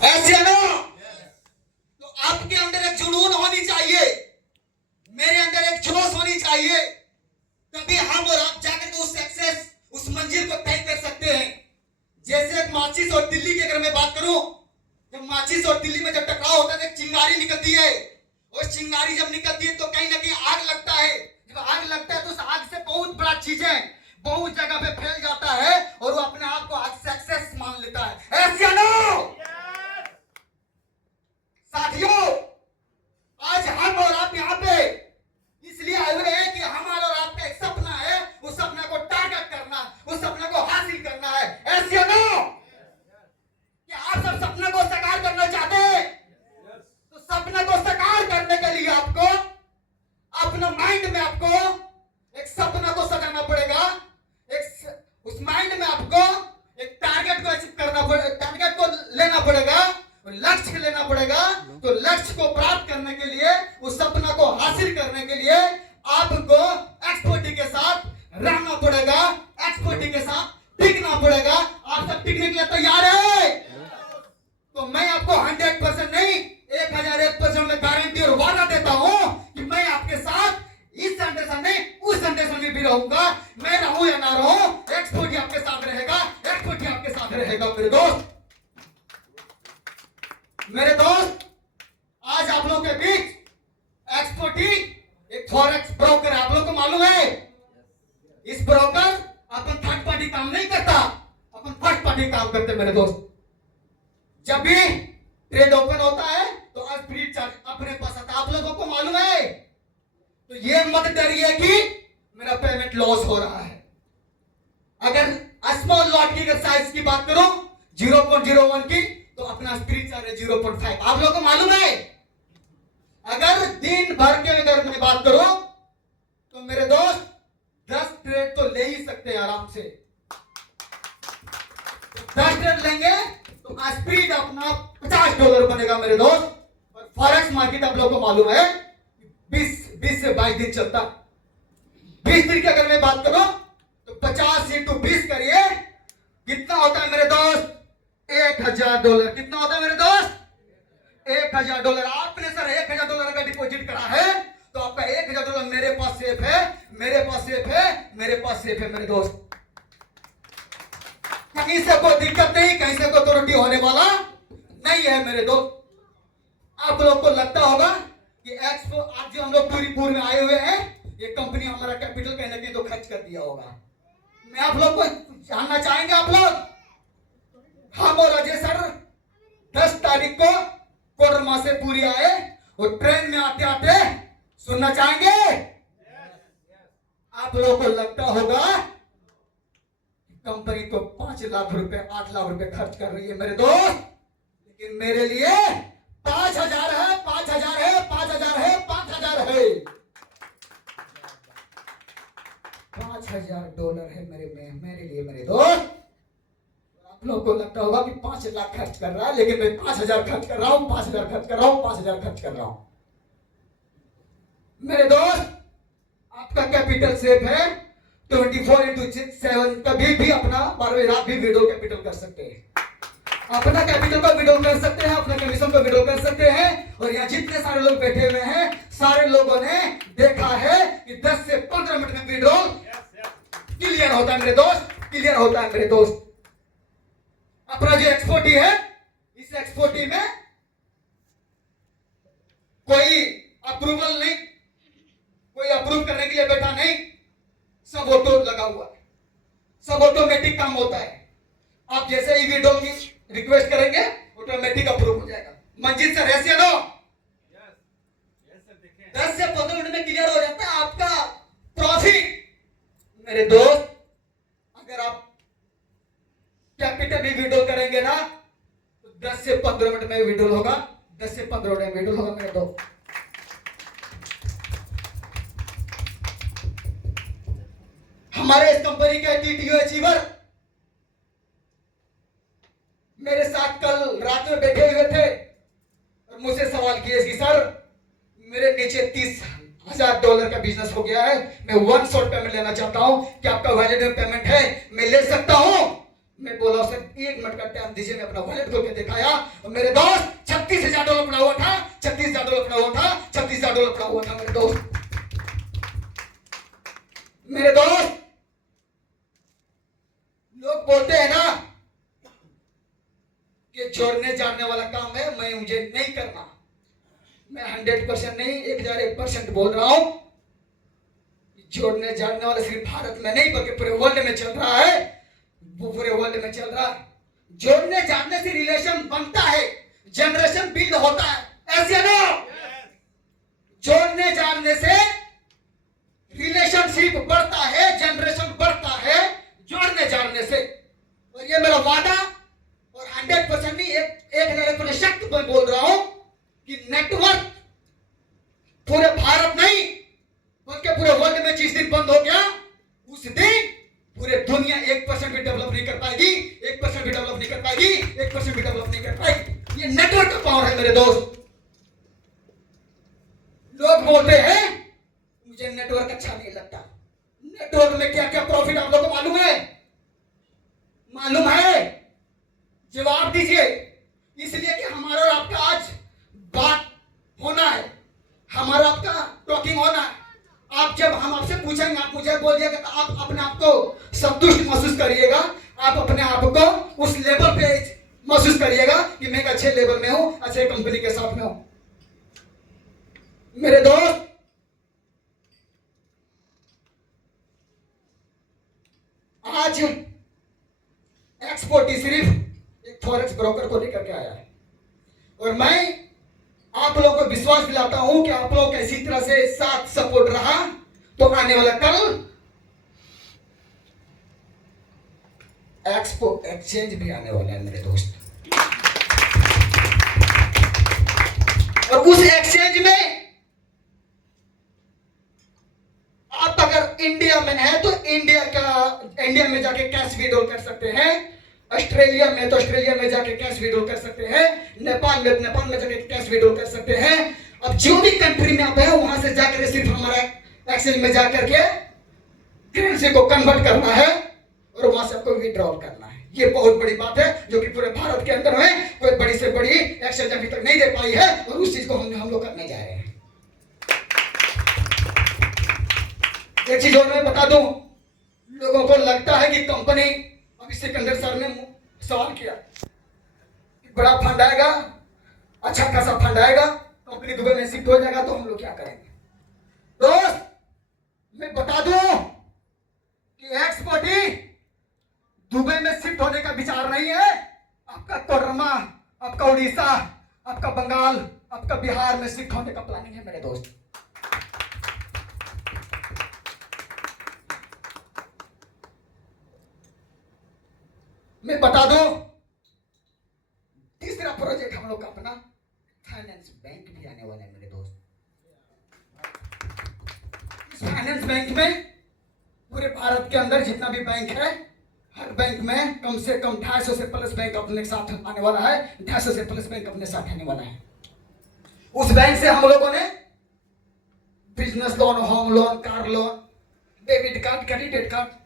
ऐसे है ना। तो आपके अंदर एक जुनून होनी चाहिए, मेरे अंदर एक जोश होनी चाहिए, तभी हम और आप जाकर के उस सक्सेस, उस मंजिल को तय कर सकते हैं। जैसे एक माचिस और तिल्ली की अगर मैं बात करूं, जब माचिस और तिल्ली में जब टकराव होता है तो एक चिंगारी निकलती है, और चिंगारी जब निकलती है तो कहीं ना कहीं आग लगता है। जब आग लगता है तो उस आग से बहुत बड़ा चीजें बहुत जगह पे फैल जाता है और वो अपने आप को आज सक्सेस मान लेता है। ऐसे नो साथियों, आज हम और आप यहाँ पे इसलिए आए हुए हैं कि हमारा और आपका एक सपना है, उस सपना को टारगेट करना, उस सपना को हासिल करना है। ऐसे नो क्या आप सब सपने को साकार करना चाहते हैं? तो सपने को साकार करने के लिए आपको अपना माइंड में आपको एक सपना को सजाना पड़ेगा, उस माइंड में आपको एक टारगेट को अचीव करना पड़ेगा, टारगेट को लेना पड़ेगा, लक्ष्य लेना पड़ेगा। तो लक्ष्य को प्राप्त करने के लिए, उस सपना को हासिल करने के लिए आपको एक्सपर्टी के साथ रहना पड़ेगा, एक्सपर्टी के साथ टिकना पड़ेगा। आप सब टिकने के लिए तैयार है? तो मैं आपको 100% नहीं 1001% में गारंटी और वादा देता हूं कि मैं आपके साथ इस संडेशन में उस संडेशन में भी रहूंगा। मैं रहूं या ना रहूं, एक्सपर्टी आपके साथ रहेगा, एक्सपर्टी आपके साथ रहेगा। मेरे दोस्त आज आप लोगों के बीच एक्सपर्टी एक फॉरेक्स ब्रोकर है। आप लोगों को मालूम है, इस ब्रोकर अपन थर्ड पार्टी काम नहीं करता, अपन फर्स्ट पार्टी काम करते। मेरे दोस्त जब भी ट्रेड ओपन होता है तो आज फ्री चार्ज अपने पास आता है। आप लोगों को मालूम है, तो ये मत डरिए कि मेरा पेमेंट लॉस हो रहा है। अगर स्मॉल लॉट की अगर साइज की बात करूं 0.01 की, तो अपना फ्री चार्ज है 0.5। आप लोगों को मालूम है, अगर दिन भर के अगर मैं बात करूं तो मेरे दोस्त 10 ट्रेड तो ले ही सकते हैं आराम से। 10 ट्रेड लेंगे तो स्पीड अपना $50 बनेगा मेरे दोस्त। और फॉरेक्स मार्केट आप लोगों को मालूम है 20 से 22 दिन चलता। 20 दिन की अगर मैं बात करूं तो 50 × 20 करिए, कितना होता है मेरे दोस्त? $1000। कितना होता है मेरे दोस्त? $1000। आपने सर $1000 का डिपॉजिट करा है तो आपका $1000 मेरे पास सेफ है, मेरे पास सेफ है, मेरे पास सेफ है। मेरे दोस्त कहीं से कोई दिक्कत नहीं, कहीं से कोई त्रुटि होने वाला नहीं है। मेरे दोस्त आप लोग को लगता होगा कि एक्सपो आज जो हम लोग पूरी में आए हुए हैं, ये कंपनी हमारा कैपिटल कहीं ना कहीं तो खर्च कर दिया होगा। मैं आप लोग को जानना चाहेंगे, आप लोग हम और अजय सर 10 तारीख को कोडरमा से पूरी आए और ट्रेन में आते आते सुनना चाहेंगे। आप लोगों को लगता होगा कंपनी तो 5 लाख रुपए 8 लाख रुपए खर्च कर रही है मेरे दोस्त, लेकिन मेरे लिए 5000 है, 5000 है, 5000 है, 5000 है। $5000 है मेरे लिए मेरे दोस्त। आप लोगों को लगता होगा कि 5 लाख खर्च कर रहा है, लेकिन मैं 5000 खर्च कर रहा हूं, 5000 खर्च कर रहा हूं, 5000 खर्च कर रहा हूं। मेरे दोस्त आपका कैपिटल सेफ है। 24/7 कभी भी अपना 12वीं रात भी विड्रॉ कैपिटल कर सकते हैं, अपना कैपिटल को विड्रॉ कर सकते हैं, अपना कमीशन को विड्रॉ कर सकते हैं। और यहाँ जितने सारे लोग बैठे हुए हैं, सारे लोगों ने देखा है कि 10 से 15 मिनट में विड्रॉ क्लियर होता है मेरे दोस्त, क्लियर होता है मेरे दोस्त। अपना जो एक्सपोर्टी है, इस एक्सपोर्टी में कोई अप्रूवल नहीं, कोई अप्रूव करने के लिए बैठा नहीं, सब ऑटो लगा हुआ है, सब ऑटोमेटिक काम होता है। आप जैसे ही विड्रॉ की रिक्वेस्ट करेंगे ऑटोमेटिक अप्रूव हो जाएगा। मंजिल सर ऐसे नो 10 से 15 मिनट में क्लियर हो जाता है आपका प्रॉफिट। मेरे दोस्त अगर आप कैपिटल भी विड्रॉ करेंगे ना तो 10 से 15 मिनट में विड्रॉ होगा, 10 से 15 मिनट में विड्रॉ होगा मेरे दोस्त। हमारे इस कंपनी के टीटीओ अचीवर मेरे साथ कल रात में बैठे हुए थे और मुझसे सवाल किए कि सर मेरे नीचे $30,000 का बिजनेस हो गया है, मैं 1 शॉट पेमेंट लेना चाहता हूं, क्या आपका वैलिड पेमेंट है, मैं ले सकता हूं? मैं बोला उसे 1 मिनट का टाइम दीजिए, मैं अपना वॉलेट खोल के दिखाया और मेरे दोस्त $36,000 पड़ा हुआ था, $36,000 पड़ा हुआ था, $36,000 पड़ा हुआ था मेरे दोस्त। मेरे दोस्त, लोग बोलते हैं ना कि जोड़ने जाने वाला काम है, मैं मुझे नहीं करना। मैं 100% नहीं 1001% बोल रहा हूं, जोड़ने जाने वाला सिर्फ भारत में नहीं बल्कि पूरे वर्ल्ड में चल रहा है, वो पूरे वर्ल्ड में चल रहा है। जोड़ने जाने से रिलेशन बनता है, जनरेशन बिल्ड होता है, ऐसे ना। जोड़ने जाने से रिलेशनशिप बढ़ता है, जनरेशन बढ़ता है जोड़ने जाने से। और ये मेरा वादा, और 100% नहीं 1001% मैं बोल रहा हूं कि नेटवर्क पूरे भारत नहीं बल्कि पूरे वर्ल्ड में जिस दिन बंद हो गया उस दिन पूरे दुनिया 1% भी डेवलप नहीं कर पाएगी, 1% भी डेवलप नहीं कर पाएगी, 1% भी डेवलप नहीं कर पाएगी। ये नेटवर्क का पावर है मेरे दोस्त। लोग बोलते हैं मुझे नेटवर्क अच्छा नहीं लगता। नेटवर्क में क्या क्या प्रॉफिट आप लोगों को मालूम है? मालूम है? जवाब दीजिए। इसलिए कि हमारा और आपका आज बात होना है, हमारा आपका टॉकिंग होना है। आप जब हम आपसे पूछेंगे आप मुझे बोलिएगा तो आप अपने आप को संतुष्ट महसूस करिएगा, आप अपने आप को उस लेवल पे महसूस करिएगा कि मैं एक अच्छे लेवल में हूं, अच्छे कंपनी के साथ में हूं। मेरे दोस्त, आज एक्सपोर्टी सिर्फ एक फॉरेक्स ब्रोकर को लेकर के आया है और मैं आप लोगों को विश्वास दिलाता हूं कि आप लोग इसी तरह से साथ सपोर्ट रहा तो आने वाला कल एक्सपो एक्सचेंज भी आने वाला है मेरे दोस्त। और उस एक्सचेंज में आप अगर इंडिया में है तो इंडिया में जाके कैश विड्रॉल कर सकते हैं, ऑस्ट्रेलिया में तो ऑस्ट्रेलिया में जाके कैश विड्रॉल कर सकते हैं, नेपाल में जाके कैश विड्रॉल कर सकते हैं। अब जो भी कंट्री में आप है वहां से जाकर सिर्फ हमारा एक्सचेंज में जाकर के करेंसी को कन्वर्ट करना है और वहां से आपको विड्रॉल करना है। ये बहुत बड़ी बात है जो कि पूरे भारत के अंदर में कोई बड़ी से बड़ी एक्सचेंज अभी तक नहीं दे पाई है और उस चीज को हम लोग करने जा रहे हैं। एक चीज और मैं बता दूं, लोगों को लगता है कि कंपनी, अभी सिकंदर सर ने सवाल किया कि बड़ा फंड आएगा, अच्छा खासा फंड आएगा, कंपनी दुबई में शिफ्ट हो जाएगा तो हम लोग क्या करेंगे? दोस्त, मैं बता दूं कि एक्सपोर्टी दुबई में शिफ्ट होने का विचार नहीं है। आपका कोडरमा, आपका उड़ीसा, आपका बंगाल, आपका बिहार में शिफ्ट होने का प्लानिंग है मेरे दोस्त। मैं बता दूं, तीसरा प्रोजेक्ट हम लोग का अपना फाइनेंस बैंक भी आने वाला है मेरे दोस्त। इस फाइनेंस बैंक में पूरे भारत के अंदर जितना भी बैंक है, हर बैंक में कम से कम 250 से प्लस बैंक अपने साथ आने वाला है, 250 से प्लस बैंक अपने साथ आने वाला है। उस बैंक से हम लोगों ने business loan, home loan, car loan, debit card, credit card,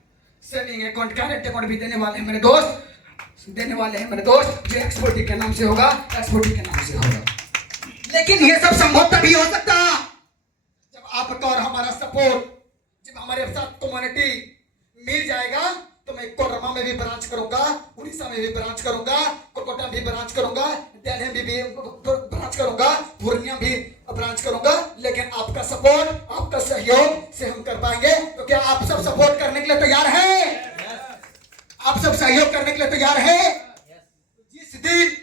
saving account, current account भी देने वाले हैं मेरे दोस्त, देने वाले हैं मेरे दोस्त, जो एक्सपोर्टी के नाम से होगा, एक्सपोर्टी के नाम से होगा। लेकिन ये सब संभव तभी हो सकता जब आपका और हमारा सपोर्ट, जब हमारे साथ कम्युनिटी मिल जाएगा। तो मैं कोडरमा में भी ब्रांच करूंगा, उड़ीसा में भी ब्रांच करूंगा, कोलकाता में भी ब्रांच करूंगा, दिल्ली में भी ब्रांच करूंगा, पूर्णिया भी ब्रांच करूंगा। लेकिन आपका सपोर्ट, आपका सहयोग से हम कर पाएंगे। तो क्या आप सब सपोर्ट करने के लिए तैयार हैं? आप सब सहयोग करने के लिए तैयार हैं? जिस दिन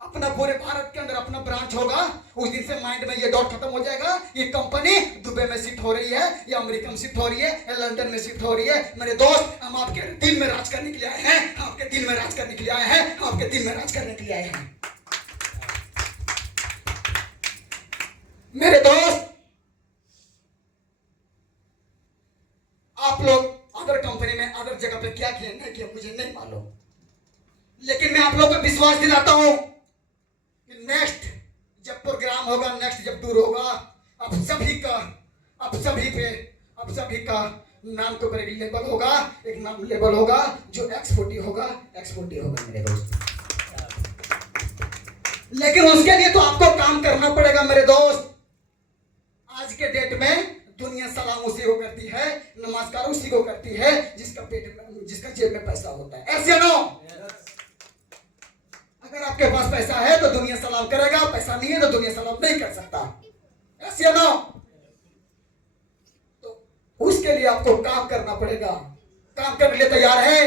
अपना पूरे भारत के अंदर अपना ब्रांच होगा उस दिन से माइंड में ये डाउट खत्म हो जाएगा, ये कंपनी दुबई में शिफ्ट हो रही है या अमेरिका में शिफ्ट हो रही है या लंदन में शिफ्ट हो रही है। मेरे दोस्त, हम आपके दिल में राज करने के लिए आए हैं, हम आपके दिल में राज करने के लिए आए हैं, हम आपके दिल में राज करने के लिए आए हैं। मेरे दोस्त, आप लोग अदर कंपनी में अदर जगह पे क्या किया नहीं किया मुझे नहीं मालूम, लेकिन मैं आप लोगों को विश्वास दिलाता हूं कि नेक्स्ट जब प्रोग्राम होगा, नेक्स्ट जब टूर होगा, आप सभी का नाम के ऊपर एक लेबल होगा, एक नाम लेबल होगा जो X40 होगा, X40 होगा मेरे दोस्त। लेकिन उसके लिए तो आपको काम करना पड़ेगा मेरे दोस्त। आज के डेट में दुनिया सलाम उसी को करती है, नमस्कार उसी को करती है जिसका पेट में, जिसका जेब में पैसा होता है। ऐसे नो, अगर आपके पास पैसा है तो दुनिया सलाम करेगा, पैसा नहीं है तो दुनिया सलाम नहीं कर सकता। ऐसे नो, तो उसके लिए आपको काम करना पड़ेगा। काम करने के लिए तैयार है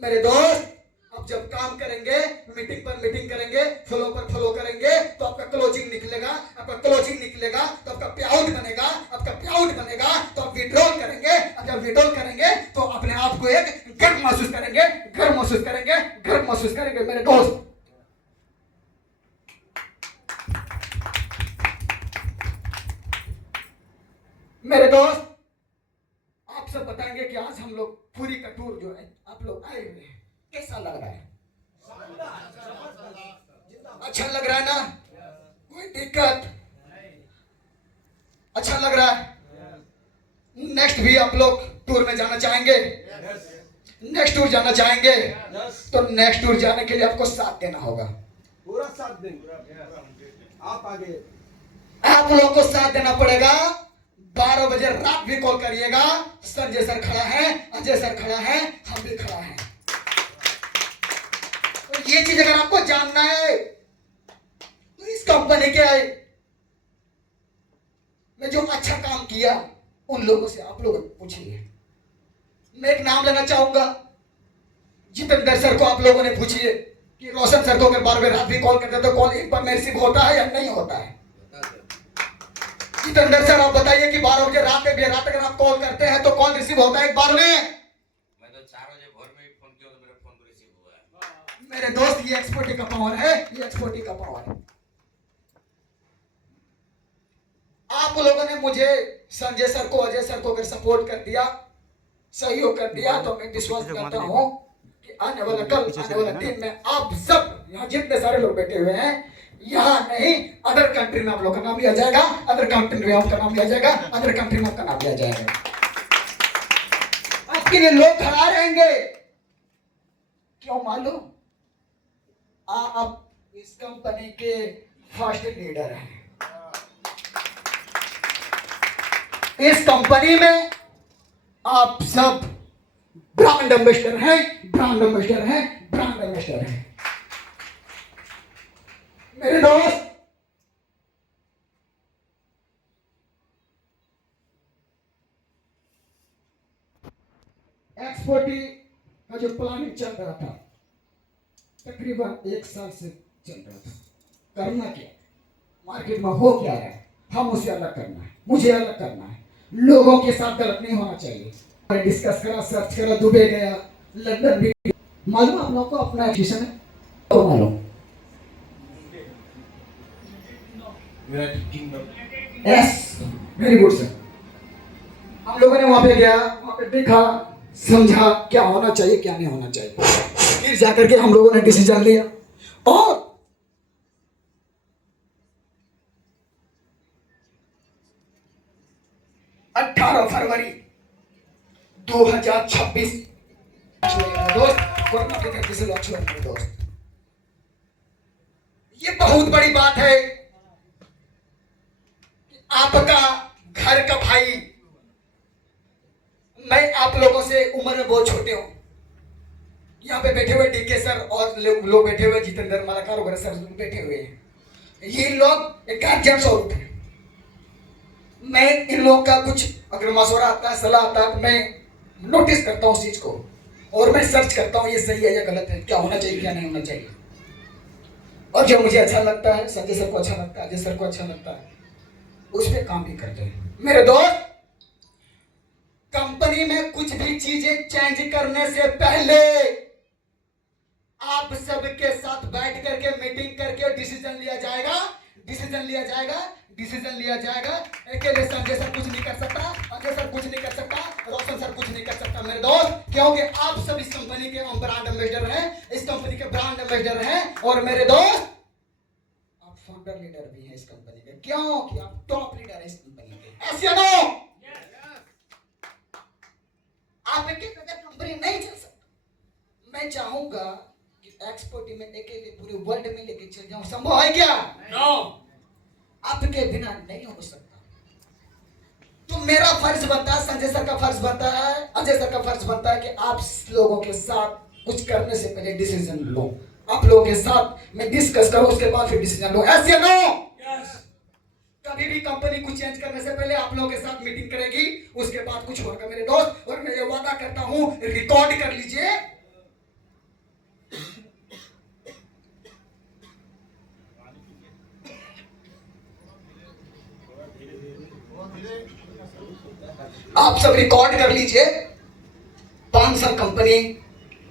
मेरे दोस्त? अब जब काम करेंगे, मीटिंग पर मीटिंग करेंगे, फ्लो पर फ्लो करेंगे, तो आपका क्लोजिंग निकलेगा। आपका क्लोजिंग निकलेगा तो आपका पेआउट बनेगा। आपका पेआउट बनेगा तो आप विड्रॉल करेंगे। अगर विड्रॉल करेंगे तो अपने आप को एक गर्व महसूस करेंगे, गर्व महसूस करेंगे, गर्व महसूस करेंगे मेरे दोस्त। मेरे दोस्त, आप सब बताएंगे कि आज हम लोग पूरी का टूर जो है आप लोग आए हुए हैं, कैसा लग रहा है? अच्छा लग रहा है ना? कोई दिक्कत? अच्छा लग रहा है? नेक्स्ट भी आप लोग टूर में जाना चाहेंगे? नेक्स्ट टूर जाना चाहेंगे? तो नेक्स्ट टूर जाने के लिए आपको साथ देना होगा, पूरा साथ देंगे। आप आगे, आप लोगों को साथ देना पड़ेगा। 12 बजे रात भी कॉल करिएगा। संजय सर खड़ा है, अजय सर खड़ा है, हम भी खड़ा है। तो ये चीज अगर आपको जानना है तो इस कंपनी के में जो अच्छा काम किया उन लोगों से आप लोग पूछिए। मैं एक नाम लेना चाहूंगा, जितेंद्र सर को आप लोगों ने पूछिए कि रोशन सर को अगर 12 बजे रात भी कॉल करते तो कॉल एक बार में रिसीव होता है या नहीं होता है? जितेंद्र सर आप बताइए कि 12 बजे रात अगर आप कॉल करते हैं तो कॉल रिसीव होता है एक बार में? मैं तो 4 बजे भोर में फोन किया तो मेरा फोन को रिसीव हुआ है। मेरे दोस्त, ये X40 का पावर है, ये X40 का पावर है। आप लोगों ने मुझे, संजय सर को, अजय सर को अगर सपोर्ट कर दिया, सहयोग कर दिया, तो मैं विश्वास करता हूं कि आने वाला कल, आने वाला दिन में आप सब यहाँ जितने सारे लोग बैठे हुए हैं, यहाँ नहीं अदर कंट्री में आप लोग का नाम लिया जाएगा, अदर कंट्री में आपका नाम लिया जाएगा, अदर कंट्री में आपका नाम लिया जाएगा। आपके लिए लोग खड़ा रहेंगे। क्यों मालूम? आप इस कंपनी के फर्स्ट लीडर हैं। इस कंपनी में आप सब ब्रांड एम्बेसडर हैं, ब्रांड एम्बेसडर हैं, ब्रांड एम्बेसडर हैं मेरे दोस्त। X40 का जो प्लानिंग चल रहा था तकरीबन 1 साल से चल रहा था। करना क्या, मार्केट में हो क्या रहा है, हम उसे अलग करना है, मुझे अलग करना है। लोगों के साथ गलत नहीं होना चाहिए। डिस्कस करा, सर्च करा, दुबई गया, लंदन भी। मालूम आप लोगों को अपना एजुकेशन है तो मालूम, यस, वेरी गुड सर। हम लोगों ने वहां पे गया, वहां पे देखा, समझा क्या होना चाहिए क्या नहीं होना चाहिए, फिर जाकर के हम लोगों ने डिसीजन लिया। और 18 फरवरी 2026 दोस्त, कोरोना के धरती से लॉन्च हुआ मेरे दोस्त। ये बहुत बड़ी बात है कि आपका घर का भाई, मैं आप लोगों से उम्र में बहुत छोटे हूं, यहाँ पे बैठे हुए डीके सर और लोग बैठे हुए, जितेंद्र मालाकार वगैरह सर बैठे हुए हैं। ये लोग एक गार्जियन स्वरूप है। मैं इन लोगों का कुछ अगर मशवरा आता है, सलाह आता है, तो मैं नोटिस करता हूँ उस चीज को और मैं सर्च करता हूँ ये सही है या गलत है, क्या होना चाहिए क्या नहीं होना चाहिए। और जो मुझे अच्छा लगता है, संजय सर को अच्छा लगता है, अजय सर को अच्छा लगता है, उस पर काम भी करते हैं मेरे दोस्त। कंपनी में कुछ भी चीजें चेंज करने से पहले आप सबके साथ बैठ करके मीटिंग करके डिसीजन लिया जाएगा, डिसीजन लिया जाएगा, डिसीजन लिया जाएगा। अकेले संजय सर कुछ नहीं कर सकता, अजय सर कुछ नहीं कर सकता, रोशन सर कुछ नहीं कर सकता मेरे दोस्त, क्योंकि आप सब इस कंपनी के ब्रांड एम्बेसडर हैं, इस कंपनी के ब्रांड एम्बेसडर हैं। और मेरे दोस्त, आप फाउंडर लीडर भी हैं इस कंपनी के, क्योंकि आप टॉप लीडर हैं इस कंपनी के। ऐसे नो, आपके बगैर कंपनी नहीं चल सकती। मैं चाहूंगा कि एक्सपोर्ट में अकेले पूरे वर्ल्ड में लेके चल जाऊं, संभव है क्या? नो। आपके बिना नहीं हो सकता। तो मेरा फर्ज बनता है, संजय सर का फर्ज बनता है, अजय सर का फर्ज बनता है कि आप लोगों के साथ कुछ करने से पहले डिसीजन लो। आप लोगों के साथ मैं डिस्कस करूं, उसके बाद फिर डिसीजन लो। ऐसे या नो? यस। कभी भी कंपनी कुछ चेंज करने से पहले आप लोगों के साथ मीटिंग करेगी, उसके बाद कुछ होगा मेरे दोस्त। और मैं ये वादा करता हूं, रिकॉर्ड कर लीजिए, आप सब रिकॉर्ड कर लीजिए। 5 साल कंपनी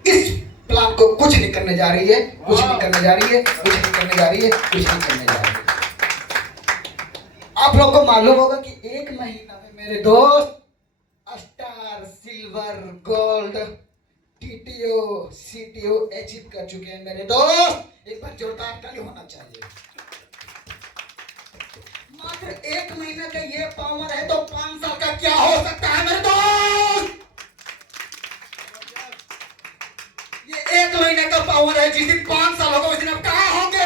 इस प्लान को कुछ नहीं करने जा रही है, कुछ नहीं करने जा रही है, कुछ नहीं करने जा रही है, कुछ नहीं करने जा रही है। आप लोगों को मालूम होगा कि 1 महीना में मेरे दोस्त star, silver, gold, TTO, CTO achieve कर चुके हैं मेरे दोस्त। एक बार जोरदार ताली होना चाहिए। मात्र 1 महीने का ये पावर है तो 5 साल का क्या हो सकता है मेरे दोस्त? ये 1 महीने का पावर है। जिस दिन 5 साल होगा उस दिन आप कहां होंगे?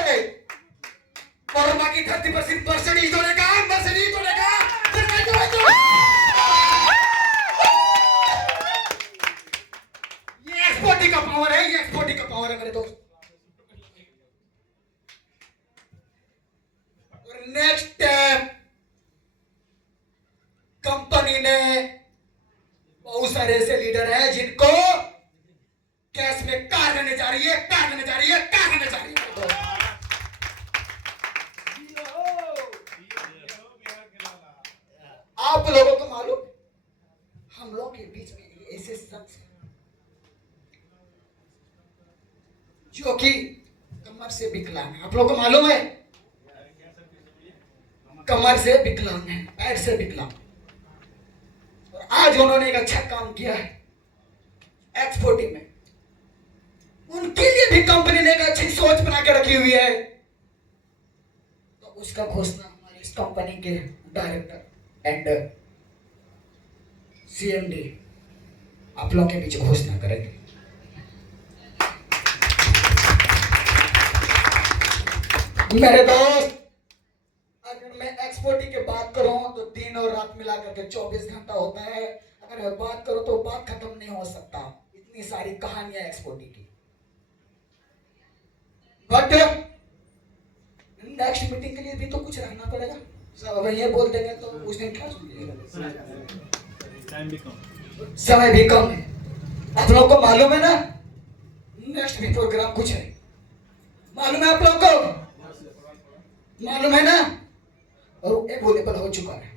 वर्मा की धरती पर सिर्फ मर्सिडीज दौड़ेगा, मर्सिडीज दौड़ेगा, मर्सिडीज दौड़ेगा। ये एक्सपोर्टिंग का पावर है, ये एक्सपोर्टिंग का पावर है मेरे दोस्त। और नेक्स्ट स्टेप, कंपनी ने बहुत सारे ऐसे लीडर हैं जिनको कैश में कार देने जा रही है, कार देने जा रही है, कार देने जा रही है मेरे दोस्त। आप लोगों को मालूम, हम लोग के बीच में ऐसे शख्स हैं जो कि कमर से विकलांग है। आप लोगों को मालूम है? कमर से विकलांग है, पैर से विकलांग। और आज उन्होंने एक अच्छा काम किया है एक्सपोर्टिंग में। उनके लिए भी कंपनी ने एक अच्छी सोच बना के रखी हुई है। तो उसका घोषणा हमारे इस कंपनी के डायरेक्टर एंड सीएमडी आप लोग के बीच घोषणा करेंगे। मेरे दोस्त, अगर मैं एक्सपोर्टिंग की बात करूं तो दिन और रात मिलाकर के 24 घंटा होता है। अगर मैं बात करूं तो बात खत्म नहीं हो सकता, इतनी सारी कहानियां एक्सपोर्टिंग की। बट नेक्स्ट मीटिंग के लिए भी तो कुछ रहना पड़ेगा। सब अब ये बोल देंगे तो उस दिन क्या सुनिएगा? समय भी कम है। आप लोगों को मालूम है ना, नेक्स्ट भी प्रोग्राम कुछ है, मालूम है आप लोगों को? मालूम है ना? और अवेलेबल हो चुका है,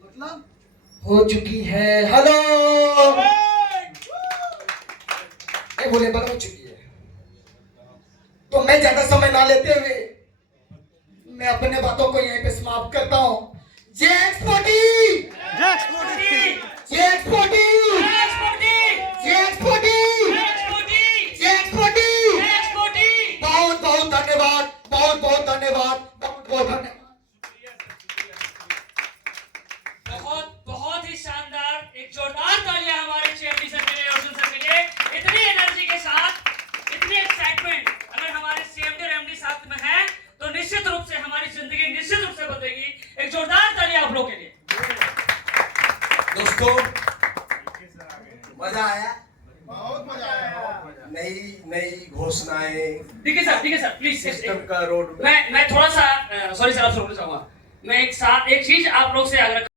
मतलब हो चुकी है। हेलो, अवेलेबल हो चुकी है। तो मैं ज्यादा समय ना लेते हुए मैं अपने बातों को यहीं पे समाप्त करता हूं। ये एक्सपोर्टिंग, ये एक्सपोर्टिंग, ये एक्सपोर्टिंग, ये एक्सपोर्टिंग, ये एक्सपोर्टिंग। बहुत बहुत धन्यवाद, बहुत बहुत धन्यवाद, बहुत बहुत धन्यवाद। बहुत ही शानदार, एक जोरदार तालियां हमारे चेयरमैन सर के लिए, अर्जुन सर के लिए। इतनी एनर्जी के साथ, इतनी एक्साइटमेंट अगर हमारे सीएमडी और एमडी साथ में है तो निश्चित रूप से हमारी जिंदगी निश्चित रूप से बदलेगी। एक जोरदार तालियां आप लोगों के लिए। दोस्तों, मजा आया, बहुत मजा आया। नई घोषणाएं, ठीक है सर, प्लीज। सिस्टम का रोड मैं थोड़ा सा सॉरी सर, आप रोकना चाहूंगा। मैं एक चीज आप लोग से आग्रह